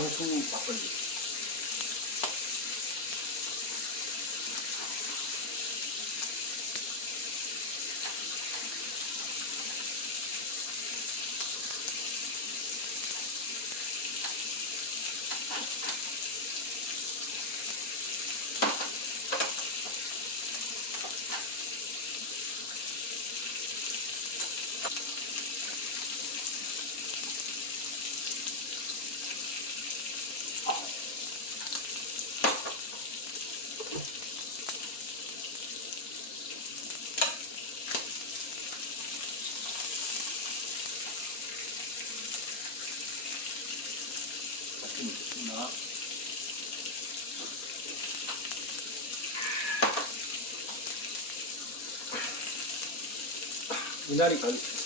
장수 막걸리. 같이 먹겠습니다. 미나리 가겠습니다.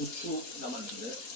고추 남았는데.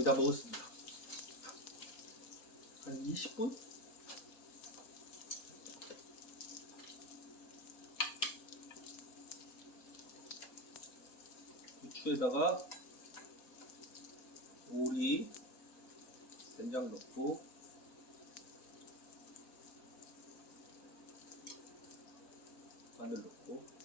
거의 다 먹었습니다. 한 20분? 후추에다가 오리, 된장 넣고 마늘 넣고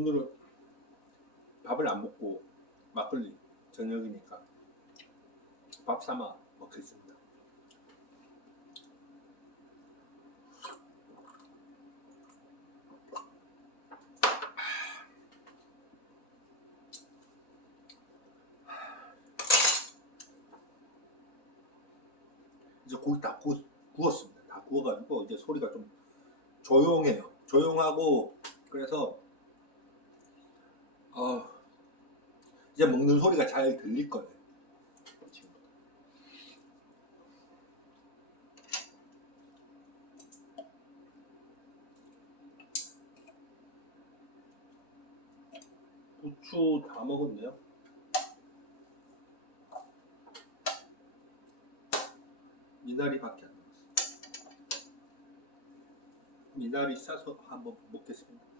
오늘은 밥을 안 먹고 막걸리 저녁이니까 밥 삼아 먹겠습니다. 이제 고기 다 구웠습니다. 다 구워가지고 이제 소리가 좀 조용해요. 조용하고 그래서 이제 먹는 소리가 잘 들릴 거예요. 지금. 부추 다 먹었네요. 미나리밖에 안 남았어요. 미나리 싸서 한번 먹겠습니다.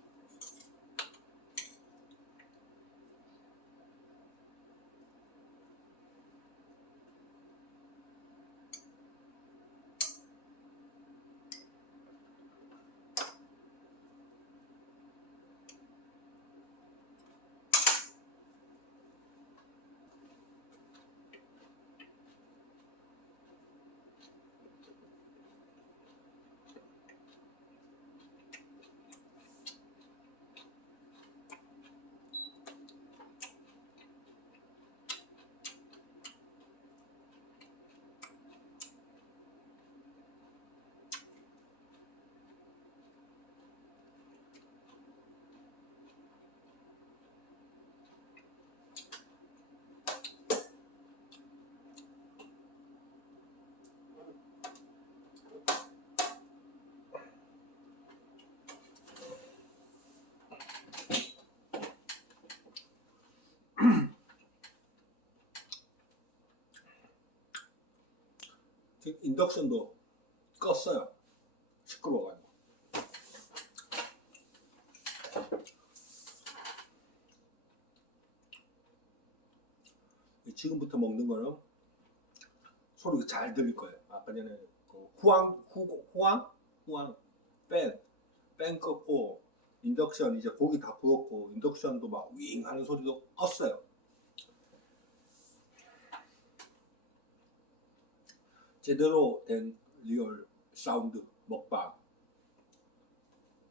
인덕션도 껐어요. 시끄러워가지고. 지금부터 먹는 거는 소리가 잘 들릴 거예요. 아까 전에 그 후황 팬 껐고 인덕션 이제 고기 다 구웠고 인덕션도 막 윙 하는 소리도 껐어요. 제대로 된 리얼 사운드 먹방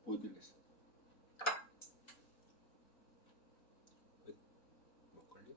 보여드리겠습니다. 막걸리.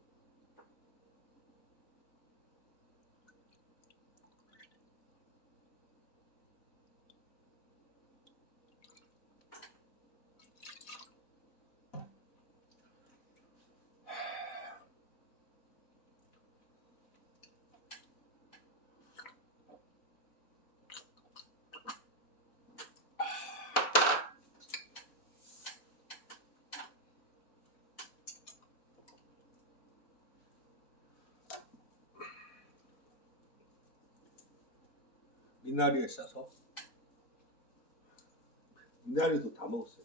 미나리에 싸서 미나리도 다 먹었어요.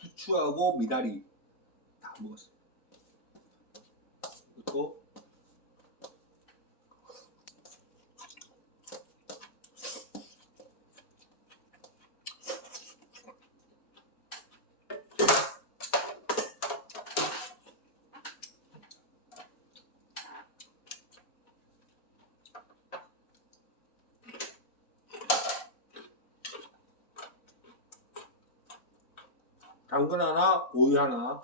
부추하고 미나리 다 먹었어요. 그리고 당근 하나, 우유 하나.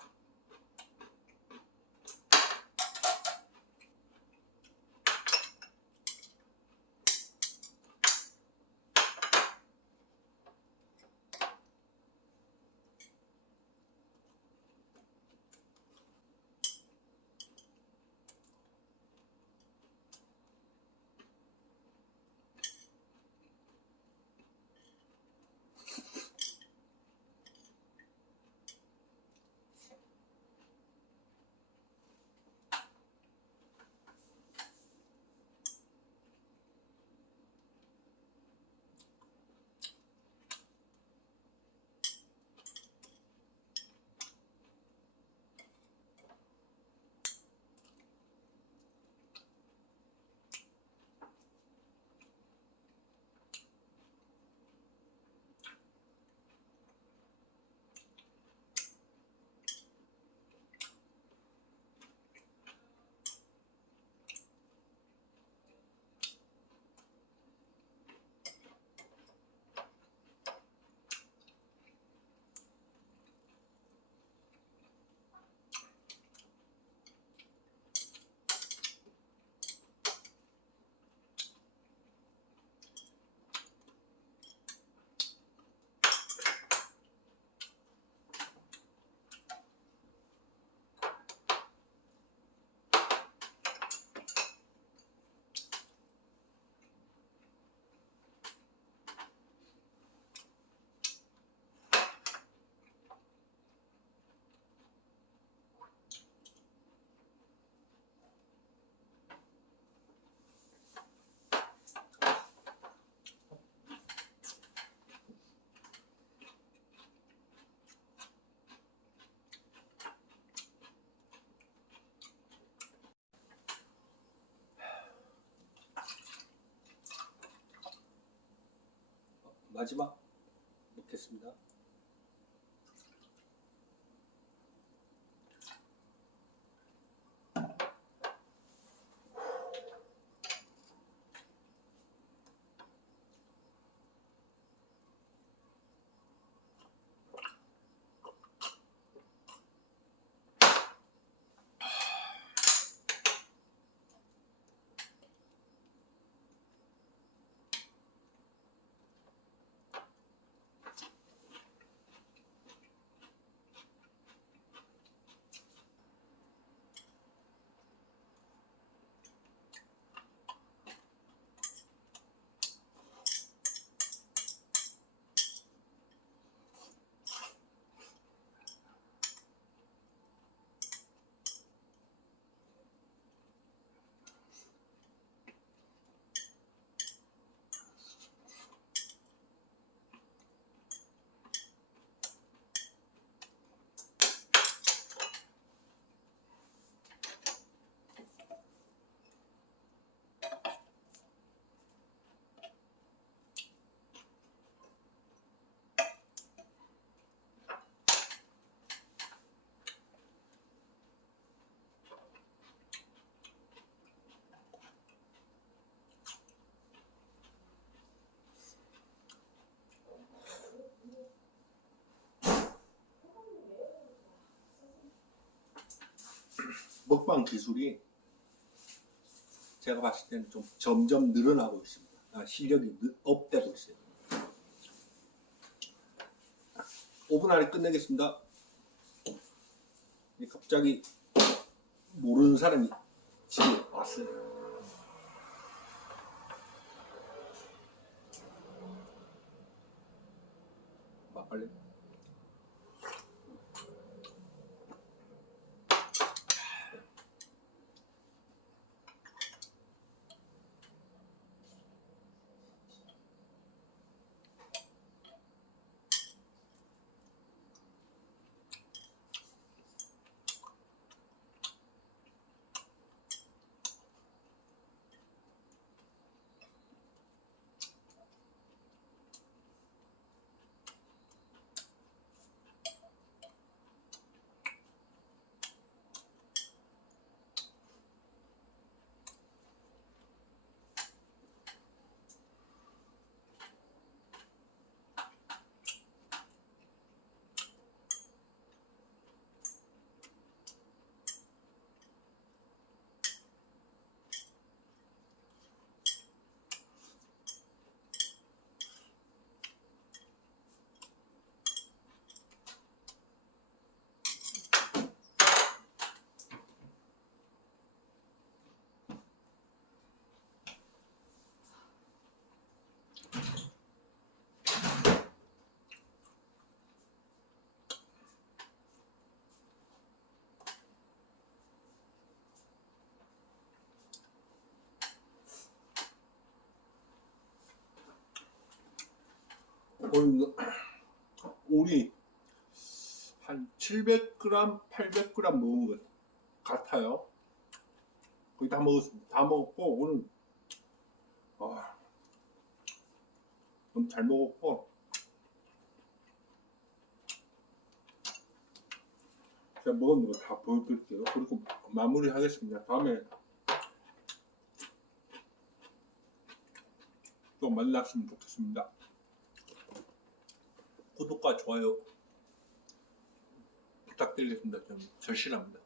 마지막 먹겠습니다. 먹방 기술이 제가 봤을 때는 좀 점점 늘어나고 있습니다. 실력이 업되고 있어요. 5분 안에 끝내겠습니다. 갑자기 모르는 사람이 집에 왔어요. 막걸리. 오늘 우리 한 700g, 800g 먹은 것 같아요. 거의 다 먹었습니다. 다 먹었고 오늘 너무 잘 먹었고 제가 먹은 거 다 보여드릴게요. 그리고 마무리 하겠습니다. 다음에 또 만났으면 좋겠습니다. 구독과 좋아요 부탁드리겠습니다. 저는 절실합니다.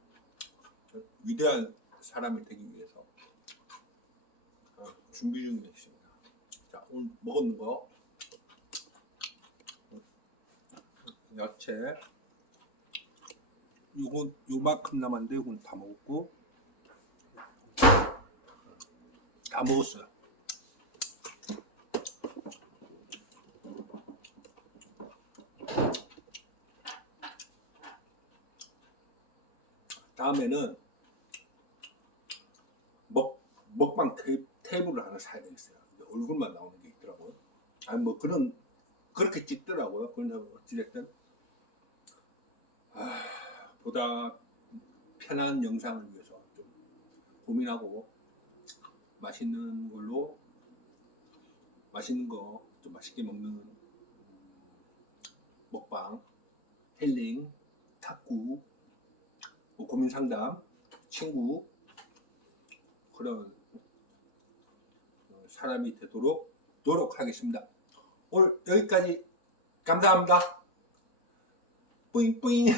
위대한 사람이 되기 위해서 준비 중에 있습니다. 자, 오늘 먹은 거 야채 요건 요만큼 남았는데 요건 다 먹었고 다 먹었어요. 다음에는 먹방 테이블을 하나 사야 되겠어요. 얼굴만 나오는 게 있더라고요. 아니 뭐 그렇게 찍더라고요. 그런데 어찌됐든 보다 편한 영상을 위해서 좀 고민하고 맛있는 거 좀 맛있게 먹는 힐링, 탁구, 뭐 고민 상담, 친구 그런 사람이 되도록 노력하겠습니다. 오늘 여기까지 감사합니다. 뿌잉뿌잉.